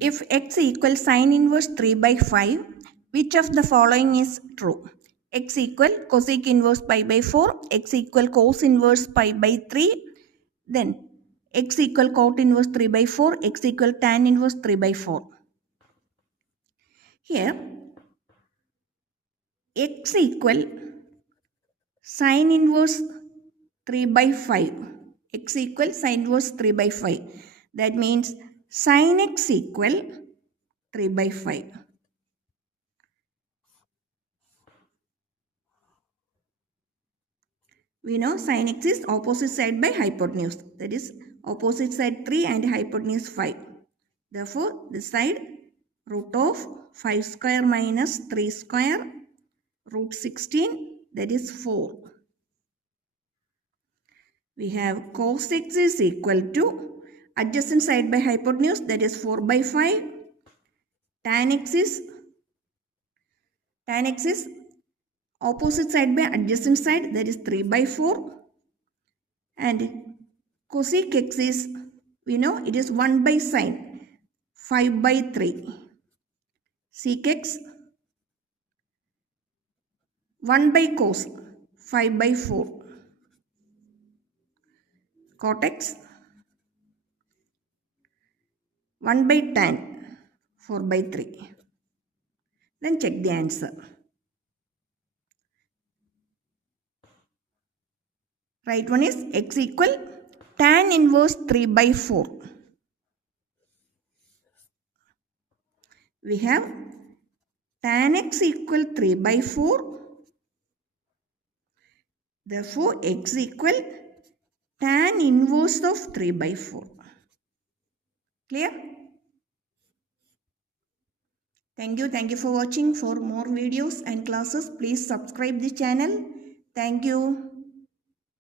If x equals sine inverse 3 by 5, which of the following is true? X equal cosec inverse pi by 4, x equal cos inverse pi by 3, then x equal cot inverse 3 by 4, x equal tan inverse 3 by 4. Here, x equal sine inverse 3 by 5. X equal sine inverse 3 by 5. That means sin x equal 3 by 5. We know sin x is opposite side by hypotenuse. That is opposite side 3 and hypotenuse 5. Therefore, this side root of 5 square minus 3 square root 16, that is 4. We have cos x is equal to adjacent side by hypotenuse, that is 4 by 5. Tan x is opposite side by adjacent side, that is 3 by 4. And cosec x is, we know it is 1 by sine, 5 by 3. Sec x 1 by cos, 5 by 4. Cot x 1 by tan, 4 by 3. Then check the answer. Right one is x equal tan inverse 3 by 4. We have tan x equal 3 by 4. Therefore, x equal tan inverse of 3 by 4. Clear? Thank you. Thank you for watching. For more videos and classes, please subscribe the channel. Thank you.